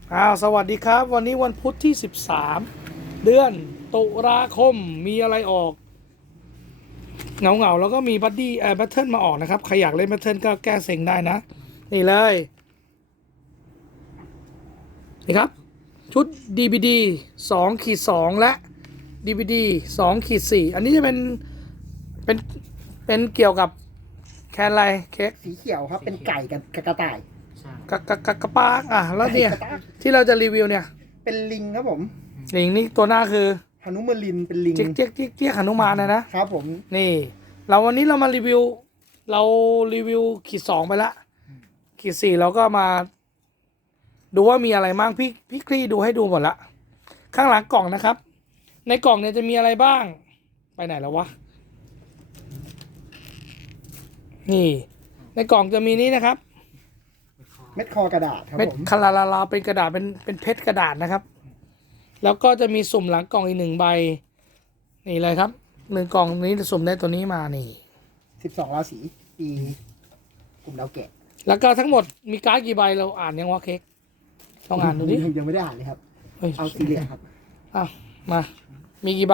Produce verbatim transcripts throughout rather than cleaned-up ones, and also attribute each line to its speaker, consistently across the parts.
Speaker 1: อ้าวสวัสดีครับวันนี้วันพุธที่สิบสามเดือนตุลาคมมีอะไรออกเงาเงาแล้วก็มีบัดดี้เอ่อแบทเทิลมาออกนะครับใครอยากเล่นแบทเทิลก็แก้เซ็งได้นะนี่เลยนี่ครับชุด ดี วี ดี สองขีดสองและ ดี วี ดี สองขีดสี่อันนี้จะเป็นเป็นเป็นเกี่ยวกับแคนอะไรเค้ก
Speaker 2: สีเขียวครับเป็นไก่กับกับกระต่าย
Speaker 3: ใช่
Speaker 1: กะกะกะกระปากอ่ะแล้วเนี่ย
Speaker 2: กระต่าย
Speaker 1: ที่เราจะรีวิวเนี่ย
Speaker 2: เป็นลิงครับผม
Speaker 1: ลิงนี่ตัวหน้าคือ
Speaker 2: หนุมานลินเป็นลิง
Speaker 1: เจ๊กเจ๊กเจ๊กเจ๊กหนุมานนะนะครับ
Speaker 2: ผม
Speaker 1: นี่ เราวันนี้เรามารีวิว เรารีวิวขีดสองไปละขีดสี่เราก็มา ดูว่ามีอะไรบ้างพี่พี่คลี่ดูให้ดูหมดละข้างหลังกล่องนะครับ ในกล่องเนี่ยจะมีอะไรบ้าง ไปไหนแล้ววะนี่ ในกล่องจะมีนี้นะครับ
Speaker 2: เม็ดคอกระดาษครับ
Speaker 1: เม็ด
Speaker 2: ผม
Speaker 1: คาราลาลาเป็นกระดาษเป็นเป็นเพชรกระดาษนะครับ แล้วก็จะมีสุ่มหลังกล่องอีกหนึ่งใบ นี่เลยครับหนึ่งกล่องนี้จะสุ่มได้ตัวนี้มานี่
Speaker 2: สิบสองราศีปีกลุ่มดาวแกะ
Speaker 1: แล้วก็ทั้งหมดมีการ์ดกี่ใบเราอ่านยังวะเค้กต้องอ่านดูดิ
Speaker 2: ยังยังไม่ได้อ่านเลยครับ
Speaker 1: เฮ้ย
Speaker 2: เอาสีเหลืองครับ
Speaker 1: อ่ะมา มีกี่ใบ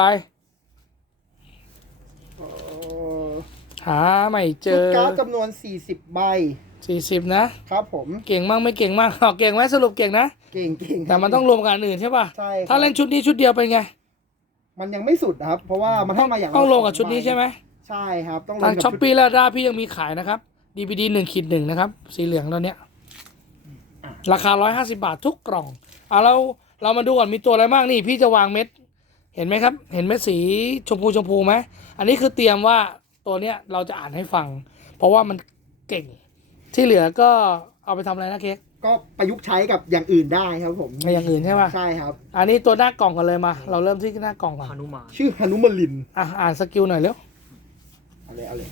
Speaker 2: เอ่อ
Speaker 1: หาไม่เจ
Speaker 2: ชุด
Speaker 1: อ
Speaker 2: การ์ดจำนวนสี่สิบใบ
Speaker 1: สี่สิบนะครับ
Speaker 2: ผม
Speaker 1: เก่งมากไม่เก่งมากเอาเก่งไหมสรุปเก่งนะ
Speaker 2: เก่งเก่ง
Speaker 1: แต่มันต้องรวมกับอันอื่นใช่ป่ะ
Speaker 2: ใช่ครับ
Speaker 1: ถ้าเล่นชุดนี้ชุดเดียวเป็นไง
Speaker 2: มันยังไม่สุดนะครับ เพราะว่ามันให้มาอย่างละ
Speaker 1: ต้องรวมกับชุดนี้ใช่ไหม
Speaker 2: ใช่ครับต้องรว
Speaker 1: ทาม ง
Speaker 2: กับ
Speaker 1: ช้อป
Speaker 2: ชุด
Speaker 1: ปี้และด้าพี่ยังมีขายนะครับ ดี วี ดี หนึ่งขีดหนึ่งนะครับ สีเหลืองตัวเนี้ย ราคาร้อยห้าสิบาททุกกล่องเอาเราเรามาดูก่อนมีตัวอะไรบ้างนี่พี่จะวางเม็ด เห็นไหมครับ เห็นเม็ดสีชมพูชมพูไหมอันนี้คือเตรียมว่าตัวเนี้ยเราจะอ่านให้ฟัง เพราะว่ามันเก่ง ที่เหลือก็เอาไปทำอะไรนะเค้ก
Speaker 2: ก็ประยุกต์ใช้กับอย่างอื่นได้ครับผม
Speaker 1: ในอย่างอื่นใช่ป่ะ
Speaker 2: ใช่ครับ
Speaker 1: อันนี้ตัวหน้ากล่องกันเลยมา เราเริ่มที่หน้ากล่องก่อน
Speaker 3: ฮานุมาน
Speaker 2: ชื่อหนุมานลิน
Speaker 1: อ่ะอ่านสกิลหน่อยเร็ว
Speaker 2: เอาเลยเอาเลย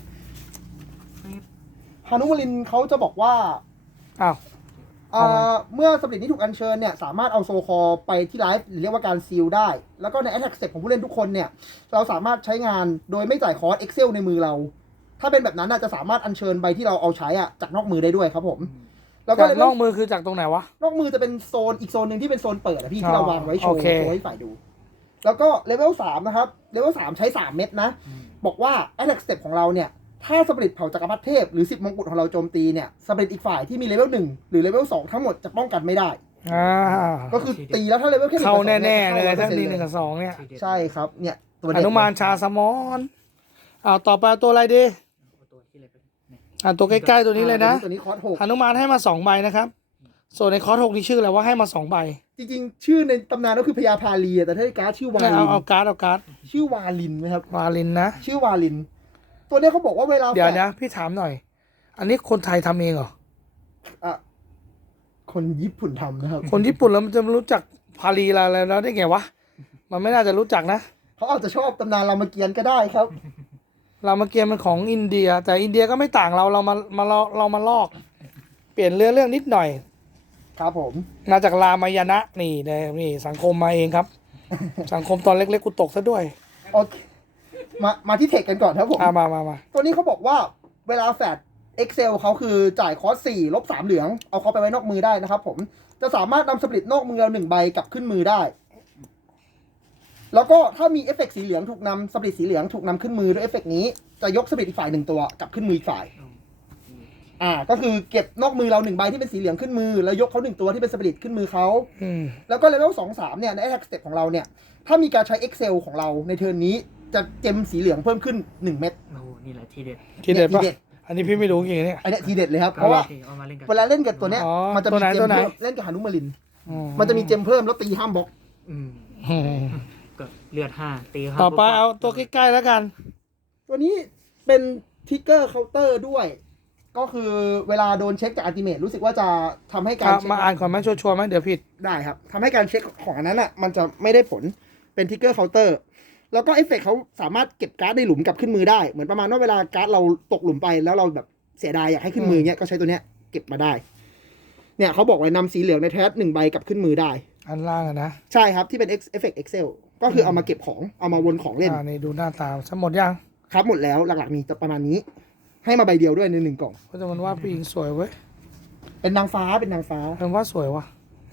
Speaker 2: ฮานุมานลินเขาจะบอกว่า
Speaker 1: อ้าว
Speaker 2: เอ่อเมื่อสำเร็จนี้ถูกอัญเชิญเนี่ยสามารถเอาโซคอลไปที่ไลฟ์หรือเรียกว่าการซีลได้ แล้วก็ใน Attack Step ของผู้เล่นทุกคนเนี่ย เราสามารถใช้งานโดยไม่จ่ายคอร์ส Excel ในมือเรา ถ้าเป็นแบบนั้นน่ะจะสามารถอัญเชิญใบที่เราเอาใช้อ่ะจากนอกมือได้ด้วยครับผม แล้วก็
Speaker 1: จาก
Speaker 2: เลเวล
Speaker 1: นอกมือคือจากตรงไหนวะ
Speaker 2: นอกมือจะเป็นโซนอีกโซนหนึ่งที่เป็นโซนเปิดอะพี่ที่เราวางไว้โช
Speaker 1: โอ
Speaker 2: ว์
Speaker 1: เค
Speaker 2: โชว์ให้ฝ่ายดู แล้วก็เลเวลสามนะครับเลเวลสามใช้สามเม็ดนะ บอกว่า Attack Step ของเราเนี่ย ถ้าสปริตเผาจักรพรรดิเทพหรือสิบมงกุฎของเราโจมตีเนี่ยสปริตอีกฝ่ายที่มีเลเวลหนึ่งหรือเลเวลสองทั้งหมดจะป้องกันไม่ได้
Speaker 1: อ่า
Speaker 2: ก็คือตีแล้วถ้าเลเวลแค่หนึ่ง
Speaker 1: เข้า
Speaker 2: กับสอง
Speaker 1: แน่
Speaker 2: นี่
Speaker 1: ๆเลย
Speaker 2: ข้า
Speaker 1: ทั้ง
Speaker 2: ร้อ
Speaker 1: ดี
Speaker 2: ปอร์
Speaker 1: ห
Speaker 2: ซ็
Speaker 1: นึ่งกับสองเนี่ย
Speaker 3: ทีเด็ด
Speaker 2: ใช่ครับเนี่ยตัว
Speaker 1: อ
Speaker 2: เด็ด
Speaker 1: นุมานชาสมอนอ้าวต่อไปเอาตัวอะไรดี
Speaker 3: เอาตัวที่เลยไปเนี่ย
Speaker 1: อ่าตัวใกล้ๆตัวนี้เลยนะ
Speaker 2: ตัวนี้คอร์สหก
Speaker 1: หนุมานให้มาสองใบนะครับ ส่วนในคอร์สหกนี่ชื่ออะไรว่าให้มาสองใบ
Speaker 2: จริงๆ ชื่อในตำนานก็คือพญาพาลีอะแต่ถ้าในการ์ดชื่อวา
Speaker 1: เนี่ย
Speaker 2: ลิ
Speaker 1: เอา
Speaker 2: น
Speaker 1: เอาการ์ดเอาการ์ด
Speaker 2: ชื่อวาลินไหมครับ
Speaker 1: วาลินนะ
Speaker 2: ชื่อวาลิน ตัวเนี้ยเขาบอกว่าเวลา
Speaker 1: เดี๋ยว
Speaker 2: แฟ
Speaker 1: นะพี่ถามหน่อย อันนี้คนไทยทำเองเหรอ
Speaker 2: อ่ะคนญี่ปุ่นทำนะครับ
Speaker 1: คนญี่ปุ่นแล้วมันจะรู้จักพาลีอะไรแล้วได้ไงวะ มันไม่น่าจะรู้จักนะ
Speaker 2: เขาอาจจะชอบตำนานรามเกียรติ์ก็ได้ครับ
Speaker 1: รามเกียรติ์มันของอินเดีย แต่อินเดียก็ไม่ต่างเราเรามามาเราเรามาลอก เปลี่ยนเรื่องเรื่องนิดหน่อย
Speaker 2: ครับผม
Speaker 1: มาจากรามายณะนี่นะนี่สังคมมาเองครับ สังคมตอนเล็กๆกูตกซะด้วย
Speaker 2: โอเคมามาที่เทคกันก่อนครับผม
Speaker 1: อ่ามามามา
Speaker 2: ตัวนี้เขาบอกว่าเวลาแฟด Excel เขาคือจ่ายคอร์สสี่ลบสามเหลือง เอาเขาไปไว้นอกมือได้นะครับผม จะสามารถนำสปริตนอกมือเราหนึ่งใบกลับขึ้นมือได้ แล้วก็ถ้ามีเอฟเฟกต์สีเหลืองถูกนำสปริตสีเหลืองถูกนำขึ้นมือด้วยเอฟเฟกต์นี้ จะยกสปริตอีกฝ่ายหนึ่งตัวกลับขึ้นมืออีกฝ่าย อ่า ก็คือเก็บนอกมือเราหนึ่งใบที่เป็นสีเหลืองขึ้นมือ แล้วยกเขาหนึ่งตัวที่เป็นสปริตขึ้นมือเขา
Speaker 1: อืม
Speaker 2: แล้วก็เลเวลสองสามเนี่ยใน Attack Step ของเราเนี่ย ถ้ามีการใช้ Excel ของเราในเทิร์นนี้จะเจมสีเหลืองเพิ่มขึ้นหนึ่งเม็ด
Speaker 3: โอ้โหนี่แหละทีเด็ด
Speaker 1: ทีเด็ดปะ
Speaker 2: ทีเด็ด
Speaker 1: อันนี้พี่ไม่รู้จริงๆเนี่ย
Speaker 2: อันเนี้ยทีเด็ดเลยครับ เพราะว่า
Speaker 3: โอคเอามาเล่นกัน
Speaker 2: เวลาเล่นกับตัวเนี้ย
Speaker 1: อ๋อ
Speaker 2: มันจะ
Speaker 1: ตัว
Speaker 2: มี
Speaker 1: ไหน
Speaker 2: เจ
Speaker 1: ตั
Speaker 2: ม
Speaker 1: วไหน
Speaker 2: เพิ่มเล่นกับหนุมานลิน
Speaker 1: อื
Speaker 2: มันจะมีเจมเพิ่มแล้วตีห้ามบล็อก
Speaker 3: อืม
Speaker 1: อืม
Speaker 3: ก็เลือดห้าตีห้า
Speaker 1: ต่อไปเอาตัวใกล้ๆแล้วกัน
Speaker 2: ตัวนี้เป็นทิกเกอร์เคาน์เตอร์ด้วย ก็คือเวลาโดนเช็คจากอัลติเมทรู้สึกว่าจะทำให้การ
Speaker 1: อ่ะ
Speaker 2: เช็ค
Speaker 1: มาอ่านก่อนไหมชัวร์ๆไหมเดี๋ยวผิด
Speaker 2: ได้ครับทำให้การเช็คของอันนั้นอ่ะมันจะไม่ได้ผลเป็นทิกเกอร์เคาน์เตอร์แล้วก็เอฟเฟกต์เขาสามารถเก็บการ์ดในหลุมกลับขึ้นมือได้เหมือนประมาณว่าเวลาการ์ดเราตกหลุมไปแล้วเราแบบเสียดายอยากให้ขึ้นมือเนี้ยก็ใช้ตัวเนี้ยเก็บมาได้เนี่ยเขาบอกไว้นำสีเหลืองในแทสหนึ่งใบกลับขึ้นมือได้
Speaker 1: อันล่างอะนะ
Speaker 2: ใช่ครับที่เป็น X- Effect Excel ก็คือเอามาเก็บของเอามาวนของเล่น
Speaker 1: อ่านี่ดูหน้าตาทั้งหมดยัง
Speaker 2: ครับหมดแล้วหลักๆมีประมาณนี้ ให้มาใบเดียวด้วยในหนึ่งกล่อง
Speaker 1: ก็จะมันว่าผู้หญิงสวยเว้ย
Speaker 2: เป็นนางฟ้าเป็นนางฟ้า
Speaker 1: เพิ่งว่าสวยว่ะ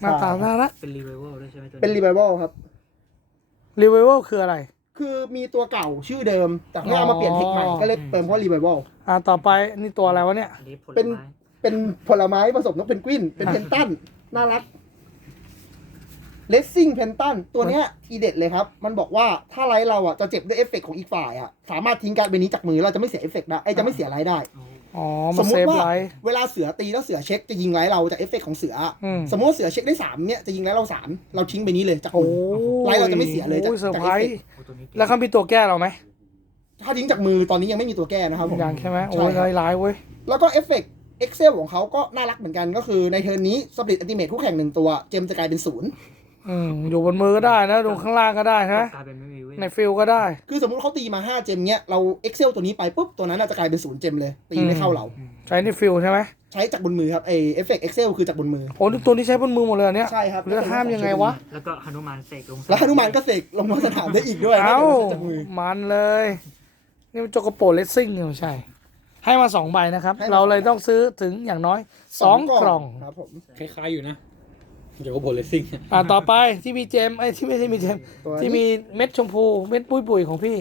Speaker 1: หน้าตาน่ารัก
Speaker 3: เป็นรีไวเวลด้วยใช่ไหมตัว
Speaker 2: เป็นรีไวเวลครับ
Speaker 1: รีไวเวลคืออะไร
Speaker 2: คือมีตัวเก่าชื่อเดิม แต่แค่เอามาเปลี่ยนเทคใหม่ก็เลยเติมเพราะรีไวเวล
Speaker 1: อ่าต่อไปนี่ตัวอะไรวะเนี่ย
Speaker 3: อันนี้ผล
Speaker 2: เป็น
Speaker 3: ไม้
Speaker 2: เป็นผลไม้ผสมนกเพนกวิน เป็นเพนตัน น่ารักเลสซิ่งเพนตันตัวเนี้ยทีเด็ดเลยครับ มันบอกว่าถ้าไลท์เราอ่ะจะเจ็บด้วยเอฟเฟกต์ของอีกฝ่ายอ่ะสามารถทิ้งการ์ดใบนี้จากมือเราจะไม่เสียเอฟเฟกต์ได้ไอ้ยจะไม่เสียไลท์ได้
Speaker 1: อ๋อ
Speaker 2: ส
Speaker 1: มาม
Speaker 2: ม
Speaker 1: เซ
Speaker 2: ติ
Speaker 1: ฟ
Speaker 2: ว่า
Speaker 1: ไลท์
Speaker 2: เวลาเสือตีแล้วเสือเช็คจะยิงไลท์เราจากเอฟเฟกต์ของเสืออะ
Speaker 1: อืม
Speaker 2: สมมติว่าเสือเช็คได้สามเนี่ยจะยิงไลท์เราสามเราทิ้งใบนี้เลยจาก
Speaker 1: โอ้
Speaker 2: มือ ไลท์เราจะไม่เสียเลยจาก
Speaker 1: โอ้เซอร์
Speaker 2: จาก
Speaker 1: ไพร
Speaker 2: เอฟเฟกต์
Speaker 1: ส์
Speaker 3: โอ้ตัวนี้เก่ง
Speaker 1: แล้วเขามีตัวแก้เราไหม
Speaker 2: ถ้าทิ้งจากมือตอนนี้ยังไม่มีตัวแก้นะครับผม
Speaker 1: ยังใช่ไหมโอ้
Speaker 2: ใช่
Speaker 1: ย
Speaker 2: ครับ
Speaker 1: ร้ายๆเว้ย
Speaker 2: แล้วก็เอฟเฟกต์ Excel ของเขาก็น่ารักเหมือนกันก็คือในเทิร์นนี้สปริตอัลติเมทคู่แข่งหนึ่งตัวเจมจะกลายเป็นศูนย์
Speaker 1: อืมอยู่บนมือก็ได้นะดูข้างล่างก็ได้นะ
Speaker 3: กลายเป็นไม่มีเว้ย
Speaker 1: ในฟิลก็ได้
Speaker 2: คือสมมุติเขาตีมาห้าเจมเนี้ยเรา Excel ตัวนี้ไปปุ๊บตัวนั้นน่าจะกลายเป็นศูนย์เจมเลยตีไม่เข้าเรา
Speaker 1: ใช้ในฟิลใช่ไหม
Speaker 2: ใช้จากบนมือครับไอเอฟเฟกต์ Excel คือจากบนมือ
Speaker 1: โอ้นี่ตัวนี้ใช้บนมือหมดเลยอันเนี้ย
Speaker 2: ใช่ครับ
Speaker 1: แล้วห้ามยังไงวะ
Speaker 3: แล้วก็หนุมานเสกลง
Speaker 2: แล้วหนุมานก็เสกลงมาสนามได้อีกด้วย
Speaker 1: เอ้า
Speaker 2: ไม่ได้จากมือ
Speaker 1: มันเลย นี่มันโจโกโปเลสซิ่งเนี่ยไม่ใช่ ให้มาสองใบนะครับ
Speaker 2: ให้มา
Speaker 1: เราเลยต้องซื้อถึงอย่างน้อยสองกล่อง
Speaker 2: ครับผม
Speaker 4: คล้ายๆอยู่นะเดี๋ยวก็โบเลสซิ่ง
Speaker 1: อ่าต่อไปที่มีเจมไอ้ยที่ไม่ใช่มีเจม
Speaker 2: ตัว
Speaker 1: ที่
Speaker 2: นี้
Speaker 1: มีเม็ดชมพูเม็ดปุยปุยๆของพี่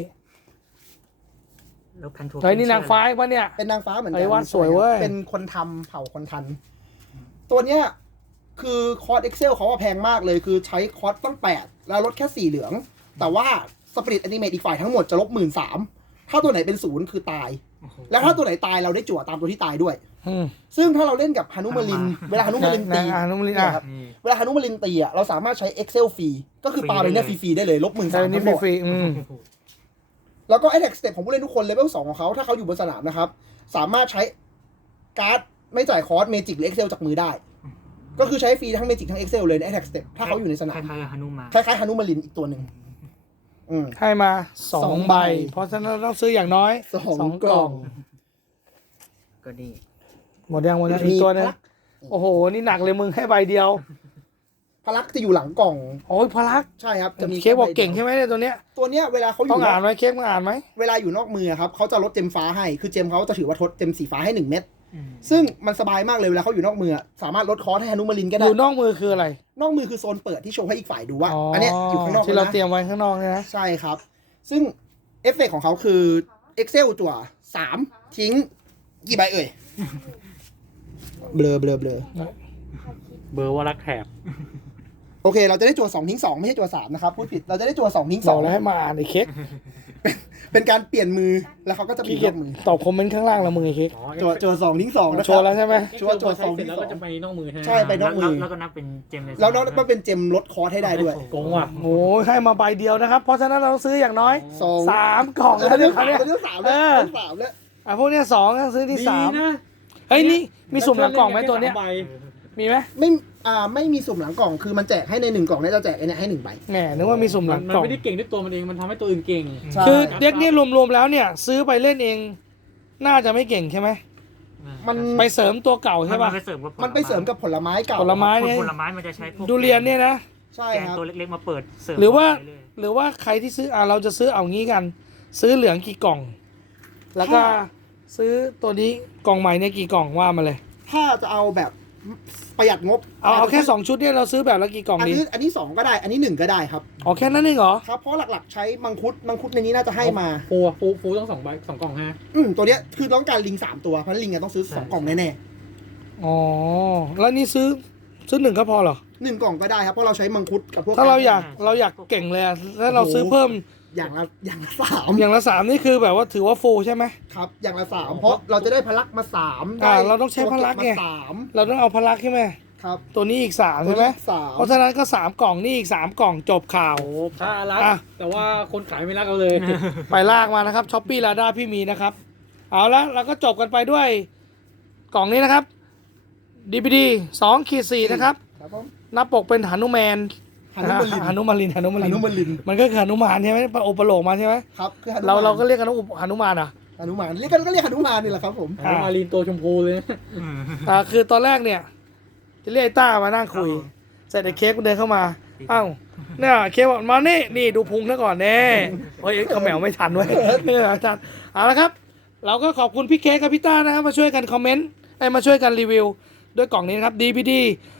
Speaker 3: แล้วแพนโท
Speaker 1: เฮ้ยนี่นางฟ้าปะเนี่ย
Speaker 2: เป็นนางฟ้าเหมือนกั
Speaker 1: ไอ้วาดสวยเว้ย
Speaker 2: เป็นคนทำเผ่าคนทัน ตัวเนี้ยคือคอร์ส Excel เขาว่าแพงมากเลยคือใช้คอร์สตั้งแปดแล้วลดแค่สี่เหลือง แต่ว่าสปริตแอนิเมตอีกฝ่ายทั้งหมดจะลบหมื่นสามถ้าตัวไหนเป็นศูนย์คือตาย
Speaker 3: โอ้โห
Speaker 2: แล้วถ้าตัวไหนตายเราได้จั่วตามตัวที่ตายด้วย
Speaker 1: อืม
Speaker 2: ซึ่งถ้าเราเล่นกับฮานุมาริน เวลาฮานุมารินตี
Speaker 1: นะอ่านุมลิน
Speaker 2: เนี่
Speaker 1: อ่ะ
Speaker 2: ยครับ
Speaker 3: นี่
Speaker 2: เวลาฮานุมารินตีอ่ะเราสามารถใช้ Excel ฟรีก็คือปาไปเนี่ยฟรีๆได้เลยลบหมื่น
Speaker 1: ใช่
Speaker 2: สาม
Speaker 1: นี่
Speaker 2: ทั้งหมด
Speaker 1: ฟรีๆอืม
Speaker 3: โอ้โห
Speaker 2: แล้วก็ Attack Step ของผู้เล่นทุกคนเลเวลสองของเขาถ้าเขาอยู่บนสนามนะครับ สามารถใช้การ์ดไม่จ่ายคอร์สเมจิกหรือ Excel จากมือได้ ก็คือใช้ฟรีทั้งเมจิกทั้ง Excel เลยใน Attack Step ถ้าเขาอยู่ในสนาม
Speaker 3: คล้ายๆหนุมาน
Speaker 2: คล้ายๆฮานุมารินอีกตัวหนึ่งอืม
Speaker 1: ให้มาสอ
Speaker 2: สอง ง
Speaker 1: ใบ
Speaker 2: ใบ
Speaker 1: เพราะฉะนั้นเราต้องซื้ออย่างน้อย
Speaker 2: สองกล่อง
Speaker 3: ก็นี่
Speaker 1: หมดยังหมดยัง
Speaker 2: มี
Speaker 1: อีกตัวหนึง
Speaker 2: พลัก
Speaker 1: โอ้โห นี่หนักเลยมึงให้ใบเดียว
Speaker 2: พลักจะอยู่หลังกล่อง
Speaker 1: โอ้ยพลัก
Speaker 2: ใช่ครับจะมี
Speaker 1: เค้กบอก
Speaker 2: ใดียว
Speaker 1: เก่งใช่ไหมเนี่ยตัวเนี้ย
Speaker 2: ตัวเนี้ยเวลาเขาอ
Speaker 1: ต้อยู่ ง
Speaker 2: น
Speaker 1: อ่า
Speaker 2: อน ก
Speaker 1: ไหมเค้กมึงอ่านไหม
Speaker 2: เวลาอยู่นอกมือครับเขาจะลดเจมฟ้าให้คือเจมเขาจะถือว่าทดเจมสีฟ้าให้หนึ่งเม็ด
Speaker 3: อืม
Speaker 2: ซึ่งมันสบายมากเลยเวลาเขาอยู่นอกมืออะสามารถลดคอร์สให้ฮานุมารินก็
Speaker 1: อ
Speaker 2: ได้
Speaker 1: ยู่นอกมือคืออะไร
Speaker 2: นอกมือคือโซนเปิดที่โชว์ให้อีกฝ่ายดูว่า อันเนี้ยอยู่ข้างนอก
Speaker 1: ที่เรา
Speaker 2: นะ
Speaker 1: เตรียมไว้ข้างนอกเนี่ยนะ
Speaker 2: ใช่ครับ ซึ่งเอฟเฟกต์ของเขาคือ Excel จั่วสามทิ้ง กี่ใบเอ่ย เบลอเบลอเบลอ
Speaker 4: เบอร์ว่ารักแถบ
Speaker 2: โอเค เราจะได้จั่วสองทิ้งสองไม่ใช่จั่วสามนะครับพูดผิดเราจะได้จั่วสองทิ้ง
Speaker 1: บ
Speaker 2: ส
Speaker 1: อ
Speaker 2: อก ง
Speaker 1: แล้วให้มาอ่านไอ้เค้ก
Speaker 2: เป็นการเปลี่ยนมือแล้วเขาก็จะมี
Speaker 1: ขี้
Speaker 2: ย
Speaker 1: เกียจ
Speaker 2: กมือ
Speaker 1: ตอบคอมเมนต์ข้างล่างแล้วมึงไอ้เค้ก
Speaker 2: จั่วจั่วสองทิ้งสองนะค
Speaker 1: โช
Speaker 2: รับ
Speaker 1: ว์แล้วใช่ไหม
Speaker 2: ชัวร์จั่วสอง
Speaker 4: เสร็จแล้วก็จะไปนอกมือใช่ไหม
Speaker 2: ใช่ไปนอกมือ
Speaker 3: แล้วก็นับเป็นเจมเลย
Speaker 2: แล้วน้องมันเป็นเจมลดคอร์สให้ได้ด้วย
Speaker 4: โกงว่ะ
Speaker 1: โอ้ยให้มาใบเดียวนะครับ เพราะฉะนั้นเราต้องซื้ออย่างน้อย
Speaker 2: สอง
Speaker 1: สามกล่อง
Speaker 2: เออ
Speaker 1: แล้ว
Speaker 2: เรื่
Speaker 1: เนี่
Speaker 2: อย ง
Speaker 1: เขา
Speaker 2: สาม
Speaker 1: เนี่ย
Speaker 2: เรื่องสามแล้ว
Speaker 1: เออ
Speaker 2: เรื่องสามแล้ว
Speaker 1: อ่ะพวกเนี้ยสองต้องซื้อที่
Speaker 4: ดี
Speaker 1: สาม
Speaker 4: นะ
Speaker 1: เฮ้ยนี่มีสุ่มหลังกล่องไหมตัวเนี้ย
Speaker 4: แค่สาใบ
Speaker 1: มีไหม
Speaker 2: ไม่อ่าไม่มีสุ่มหลังกล่องคือมันแจกให้ในหนึ่งกล่องเนี่ยจะแจกไอ้เนี่ยให้หนึ่งใบ
Speaker 1: แหมนึกว่ามีสุ่มห
Speaker 4: มั
Speaker 1: ลั
Speaker 4: น
Speaker 1: ง
Speaker 4: มัน
Speaker 1: กล่อง
Speaker 4: ไม่ได้เก่งด้วยตัวมันเองมันทำให้ตัวอื่นเก่ง
Speaker 2: ใช่
Speaker 1: คือเด็กเนี่ยรวมๆแล้วเนี่ย ซื้อไปเล่นเอง น่าจะไม่เก่งใช่ไหม
Speaker 2: มัน
Speaker 1: ไปเสริมตัวเก่า
Speaker 3: ใช่
Speaker 1: ใช่
Speaker 3: ป่ะ
Speaker 1: ป่ะ
Speaker 3: ไปเสริมกับ
Speaker 2: มันไปเสริมกับผลไม้เก่า
Speaker 1: ผลไม้
Speaker 3: ผล
Speaker 1: เนี่ย
Speaker 3: ผลไม้มันจะใช้พวก
Speaker 1: ดูเรียนเนี่ยนะ
Speaker 2: ใช่
Speaker 3: แกน
Speaker 2: ครับ
Speaker 3: ตัวเล็กๆมาเปิดเสริม
Speaker 1: หรือว่า
Speaker 3: ไปเย
Speaker 1: หรือว่าใครที่ซื้ออ่ะเราจะซื้อเอางี้กัน ซื้อเหลืองกี่กล่อง แล้วก็ซื้อตัวนี้กล่องใหม่เนี่ยกี่กล่องว่ามาเลย
Speaker 2: ถ้าจะเอาแบบประหยัดงบ
Speaker 1: เอาเอาแค่สองชุดเนี่ยเราซื้อแบบละกี่กล่อง
Speaker 2: อัน
Speaker 1: ดี
Speaker 2: นี้อันนี้สองก็ได้ อันนี้หนึ่งก็ได้ครับ
Speaker 1: อ๋อแค่นั้นเองเหรอ
Speaker 2: ครับเพราะหลักๆใช้มังคุดมังคุดในนี้น่าจะให้มา
Speaker 4: ฟูอะฟูฟูต้องสองใบสองกล่องฮะ
Speaker 2: อืมตัวเนี้ยคือต้องการลิงสามตัวเพราะฉะนั้นลิงอะต้องซื้อสองกล่องแน่
Speaker 1: อ๋อแล้วนี่ซื้อซื้อหนึ่งก็พอเหรอ
Speaker 2: ๆหนึ่งกล่องก็ได้ครับเพราะเราใช้มังคุดกับพวก
Speaker 1: ถ้าเราอยากเราอยากเก่งเลยอะถ้าเราซื้อเพิ่ม
Speaker 2: อย่างละอย่างละสาม
Speaker 1: อย่างละสามนี่คือแบบว่าถือว่าฟูลใช่ไหม
Speaker 2: ครับ อย่างละสามเพราะเราจะได้พลักมาสาม
Speaker 1: อ่า
Speaker 2: ได้
Speaker 1: เราต้องใช้พลักไง
Speaker 2: ตัวเบมาสาม
Speaker 1: เราต้องเอาพลักใช่ไหม
Speaker 2: ครับ
Speaker 1: ตัวนี้อีกสาม
Speaker 2: ตัว
Speaker 1: ใช่ไหม
Speaker 2: นี้สาม
Speaker 1: เพราะฉะนั้นก็สามกล่องนี่อีกสามกล่องจบข่าว
Speaker 4: โอ้พระรัก
Speaker 1: อ่ะ
Speaker 4: แต่ว่าคนขายไม่รักเราเลย
Speaker 1: ไปลากมานะครับช้อปปี้ลาด้าพี่มีนะครับ เอาละเราก็จบกันไปด้วยกล่องนี้นะครับ ดี พี ดี สองขีดสี่นะครับ
Speaker 2: ครับผม
Speaker 1: หน้าปกเป็นหนุแมน
Speaker 2: หนุมานลิน
Speaker 1: หนุมานลินหนุมาน
Speaker 2: ห
Speaker 1: ลิน
Speaker 2: นุมานลิน
Speaker 1: มันก็คือหนุมานใช่ไหมปะโอปโลกมาใช่ไหม
Speaker 2: ครับคือหนุมาน
Speaker 1: เราเราก็เรียกกันว่าหนุมานอ่ะ
Speaker 2: หนุมานเรียกกันก็เรียกหนุมานนี่แหละครับผม
Speaker 4: แล้วมารีนตัวชมพูเลยนะ
Speaker 3: อืม
Speaker 1: อ่าคือตอนแรกเนี่ย จะเรียกไอ้ต้ามานั่งคุย เสร็จไอ้เค้กมันเดินเข้ามาอ้าวเนี่ยเค้กบอกมานี่นี่ดูพุงซะก่อนแน่เฮ้ยเขมแมวไม่ทันเว้ยไม่ทันเอาละครับ เราก็ขอบคุณพี่เค้กกับพี่ต้านะครับมาช่วยกันคอมเมนต์ไอ้ยมาช่วยกันรีวิวด้วยกล่องนี้นะครับ ดี พี ดี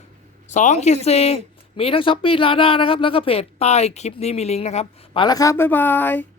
Speaker 1: สองขีดสี่มีทั้งช้อปปี้ลาด้านะครับ แล้วก็เพจใต้คลิปนี้มีลิงก์นะครับ ไปแล้วครับ บ๊ายบาย